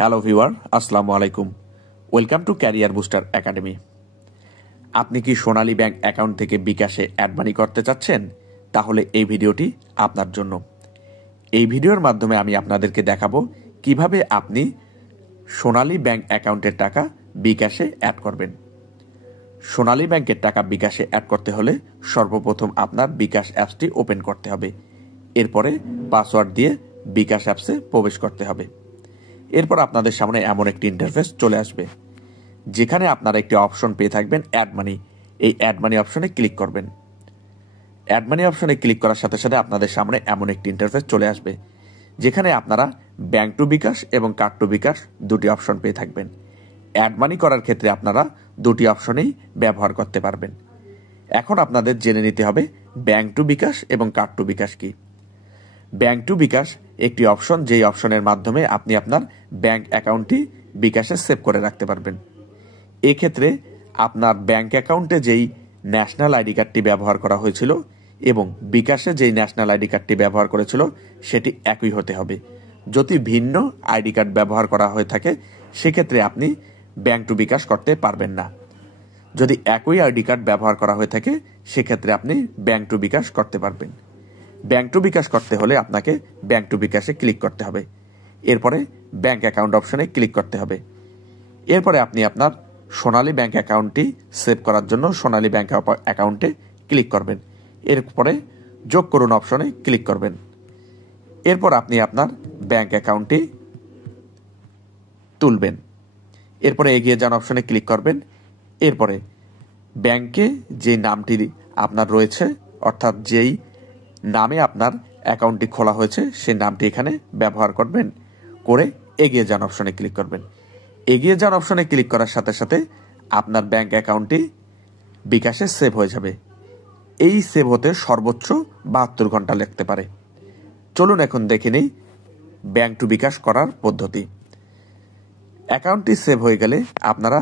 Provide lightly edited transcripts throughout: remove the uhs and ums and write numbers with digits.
Hello viewer, আসসালামু আলাইকুম। Welcome to career booster academy. আপনি কি সোনালী ব্যাংক অ্যাকাউন্ট থেকে বিকাশে অ্যাড মানি করতে চাচ্ছেন? তাহলে এই ভিডিওটি আপনার জন্য। এই ভিডিওর মাধ্যমে আমি আপনাদেরকে দেখাবো কিভাবে আপনি সোনালী ব্যাংক অ্যাকাউন্টের টাকা বিকাশে অ্যাড করবেন। সোনালী ব্যাংকের টাকা বিকাশে অ্যাড করতে হলে সর্বপ্রথম আপনার বিকাশ অ্যাপসটি ওপেন করতে হবে। এরপরে পাসওয়ার্ড দিয়ে বিকাশ অ্যাপসে প্রবেশ করতে হবে। এরপর আপনাদের সামনে এমন একটি ইন্টারফেস চলে আসবে, যেখানে আপনারা একটি অপশন পেয়ে থাকবেন অ্যাড মানি। এই অ্যাড মানি অপশনে ক্লিক করবেন। অ্যাড মানি অপশনে ক্লিক করার সাথে সাথে আপনাদের সামনে এমন একটি ইন্টারফেস চলে আসবে, যেখানে আপনারা ব্যাংক টু বিকাশ এবং কার্ড টু বিকাশ দুটি অপশন পেয়ে থাকবেন। অ্যাড মানি করার ক্ষেত্রে আপনারা দুটি অপশনেই ব্যবহার করতে পারবেন। এখন আপনাদের জেনে নিতে হবে ব্যাংক টু বিকাশ এবং কার্ড টু বিকাশ কি। ব্যাংক টু বিকাশ একটি অপশন, যেই অপশনের মাধ্যমে আপনি আপনার ব্যাংক অ্যাকাউন্টটি বিকাশে সেভ করে রাখতে পারবেন। এক্ষেত্রে আপনার ব্যাংক অ্যাকাউন্টে যেই ন্যাশনাল আইডি কার্ডটি ব্যবহার করা হয়েছিল এবং বিকাশে যেই ন্যাশনাল আইডি কার্ডটি ব্যবহার করেছিল সেটি একই হতে হবে। যদি ভিন্ন আইডি কার্ড ব্যবহার করা হয়ে থাকে, সেক্ষেত্রে আপনি ব্যাংক টু বিকাশ করতে পারবেন না। যদি একই আইডি কার্ড ব্যবহার করা হয়ে থাকে, সেক্ষেত্রে আপনি ব্যাংক টু বিকাশ করতে পারবেন। ব্যাংক টু বিকাশ করতে হলে আপনাকে ব্যাংক টু বিকাশে ক্লিক করতে হবে। এরপরে ব্যাংক অ্যাকাউন্ট অপশনে ক্লিক করতে হবে। এরপরে আপনি আপনার সোনালী ব্যাংক অ্যাকাউন্টটি সেভ করার জন্য সোনালী ব্যাংক অ্যাকাউন্টে ক্লিক করবেন। এরপরে যোগ করুন অপশনে ক্লিক করবেন। এরপর আপনি আপনার ব্যাংক অ্যাকাউন্টটি তুলবেন। এরপরে এগিয়ে যান অপশনে ক্লিক করবেন। এরপরে ব্যাংকে যে নামটি আপনার রয়েছে, অর্থাৎ যেই নামে আপনার অ্যাকাউন্টটি খোলা হয়েছে, সেই নামটি এখানে ব্যবহার করবেন। করে এগিয়ে যান অপশনে ক্লিক করবেন। এগিয়ে যান অপশনে ক্লিক করার সাথে সাথে আপনার ব্যাংক অ্যাকাউন্টটি বিকাশে সেভ হয়ে যাবে। এই সেভ হতে সর্বোচ্চ 72 ঘন্টা লাগতে পারে। চলুন এখন দেখে নেই ব্যাংক টু বিকাশ করার পদ্ধতি। অ্যাকাউন্টটি সেভ হয়ে গেলে আপনারা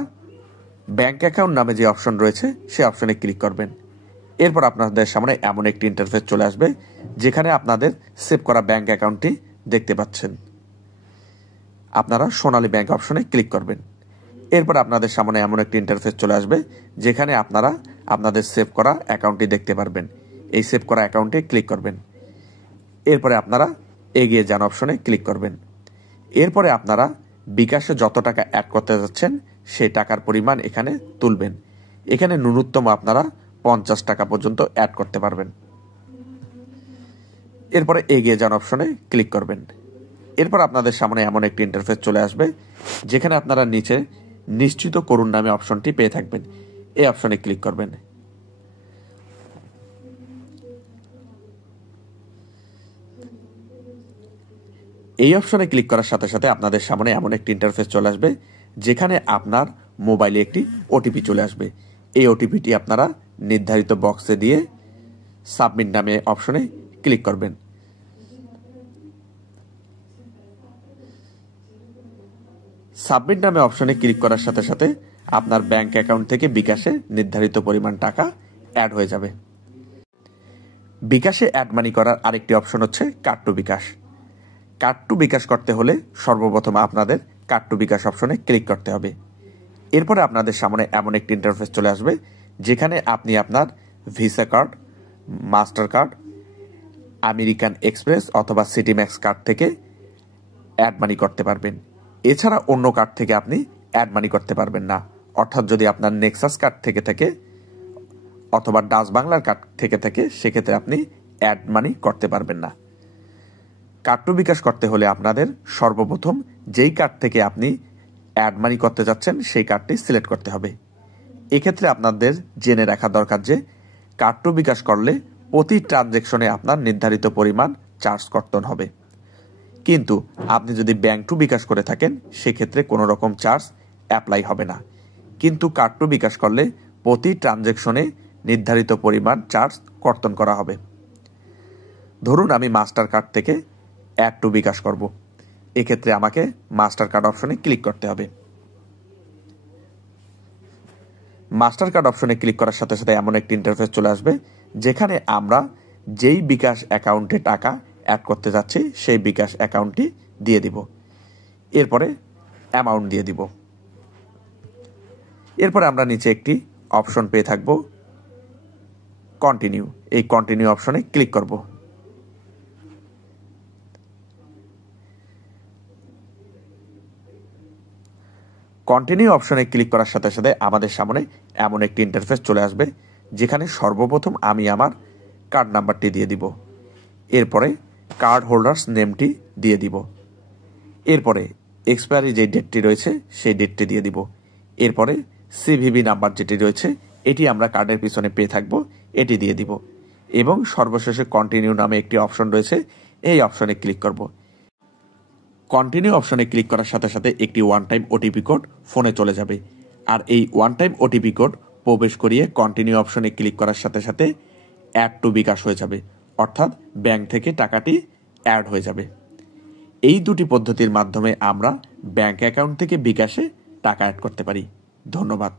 ব্যাংক অ্যাকাউন্ট নামে যে অপশন রয়েছে সেই অপশনে ক্লিক করবেন। এরপর আপনাদের সামনে এমন একটি ইন্টারফেস চলে আসবে, যেখানে আপনাদের সেভ করা ব্যাংক অ্যাকাউন্টটি দেখতে পাচ্ছেন। আপনারা সোনালী ব্যাংক অপশনে ক্লিক করবেন। এরপর আপনাদের সামনে এমন একটি ইন্টারফেস চলে আসবে, যেখানে আপনারা আপনাদের সেভ করা অ্যাকাউন্টটি দেখতে পারবেন। এই সেভ করা অ্যাকাউন্টে ক্লিক করবেন। এরপরে আপনারা এগিয়ে যান অপশনে ক্লিক করবেন। এরপরে আপনারা বিকাশে যত টাকা অ্যাড করতে যাচ্ছেন সেই টাকার পরিমাণ এখানে তুলবেন। এখানে ন্যূনতম আপনারা 50 টাকা পর্যন্ত অ্যাড করতে পারবেন। এরপরে এগিয়ে যান অপশনে ক্লিক করবেন। এরপর আপনাদের সামনে এমন একটি ইন্টারফেস চলে আসবে, যেখানে আপনারা নিচে নিশ্চিত করুন নামে অপশনটি পেয়ে থাকবেন। এই অপশনে ক্লিক করবেন। এই অপশনে ক্লিক করার সাথে সাথে আপনাদের সামনে এমন একটি ইন্টারফেস চলে আসবে, যেখানে আপনার মোবাইলে একটি ওটিপি চলে আসবে। এই ওটিপিটি আপনারা নির্ধারিত বক্সে দিয়ে সাবমিট নামে অপশনে ক্লিক করবেন। সাবমিট নামে অপশনে ক্লিক করার সাথে সাথে আপনার ব্যাংক অ্যাকাউন্ট থেকে বিকাশে নির্ধারিত পরিমাণ টাকা অ্যাড হয়ে যাবে। বিকাশে অ্যাড মানি করার আরেকটি অপশন হচ্ছে card to bKash. Card to বিকাশ করতে হলে সর্বপ্রথম আপনাদের কার্ড টু বিকাশ অপশনে ক্লিক করতে হবে। এরপরে আপনাদের সামনে এমন একটি ইন্টারফেস চলে আসবে, যেখানে আপনি আপনার visa card, master card, American express অথবা সিটি ম্যাক্স কার্ড থেকে অ্যাড মানি করতে পারবেন। এছাড়া অন্য কার্ড থেকে আপনি অ্যাড মানি করতে পারবেন না। অর্থাৎ যদি আপনার নেক্সাস কার্ড থেকে থাকে অথবা ডাচ বাংলার কার্ড থেকে থাকে, সেক্ষেত্রে আপনি অ্যাড মানি করতে পারবেন না। কার্ড টু বিকাশ করতে হলে আপনাদের সর্বপ্রথম যেই কার্ড থেকে আপনি অ্যাড মানি করতে যাচ্ছেন সেই কার্ডটি সিলেক্ট করতে হবে। এক্ষেত্রে আপনাদের জেনে রাখা দরকার যে কার্ড টু বিকাশ করলে প্রতি ট্রানজ্যাকশনে আপনার নির্ধারিত পরিমাণ চার্জ কর্তন হবে। কিন্তু আপনি যদি ব্যাংক টু বিকাশ করে থাকেন, সেক্ষেত্রে কোনো রকম চার্জ অ্যাপ্লাই হবে না। কিন্তু কার্ড টু বিকাশ করলে প্রতি ট্রানজ্যাকশনে নির্ধারিত পরিমাণ চার্জ কর্তন করা হবে। ধরুন আমি মাস্টার কার্ড থেকে অ্যাড টু বিকাশ করব। এক্ষেত্রে আমাকে মাস্টার কার্ড অপশনে ক্লিক করতে হবে। মাস্টার কার্ড অপশনে ক্লিক করার সাথে সাথে এমন একটি ইন্টারফেস চলে আসবে, যেখানে আমরা যেই বিকাশ অ্যাকাউন্টে টাকা অ্যাড করতে যাচ্ছি সেই বিকাশ অ্যাকাউন্টটি দিয়ে দিব। এরপরে অ্যামাউন্ট দিয়ে দিব। এরপরে আমরা নিচে একটি অপশন পেয়ে থাকব কন্টিনিউ। এই কন্টিনিউ অপশনে ক্লিক করব। কন্টিনিউ অপশনে ক্লিক করার সাথে সাথে আমাদের সামনে এমন একটি ইন্টারফেস চলে আসবে, যেখানে সর্বপ্রথম আমি আমার কার্ড নাম্বারটি দিয়ে দিব। এরপরে কার্ড হোল্ডার্স নেমটি দিয়ে দিব। এরপরে এক্সপায়ারি যে ডেটটি রয়েছে সেই ডেটটি দিয়ে দিব। এরপরে সিভিভি নাম্বার যেটি রয়েছে এটি আমরা কার্ডের পিছনে পেয়ে থাকব, এটি দিয়ে দিব। এবং সর্বশেষে কন্টিনিউ নামে একটি অপশন রয়েছে, এই অপশনে ক্লিক করব। কন্টিনিউ অপশনে ক্লিক করার সাথে সাথে একটি ওয়ান টাইম ওটিপি কোড ফোনে চলে যাবে। আর এই ওয়ান টাইম ওটিপি কোড প্রবেশ করিয়ে কন্টিনিউ অপশনে ক্লিক করার সাথে সাথে অ্যাড টু বিকাশ হয়ে যাবে, অর্থাৎ ব্যাংক থেকে টাকাটি অ্যাড হয়ে যাবে। এই দুটি পদ্ধতির মাধ্যমে আমরা ব্যাংক অ্যাকাউন্ট থেকে বিকাশে টাকা অ্যাড করতে পারি। ধন্যবাদ।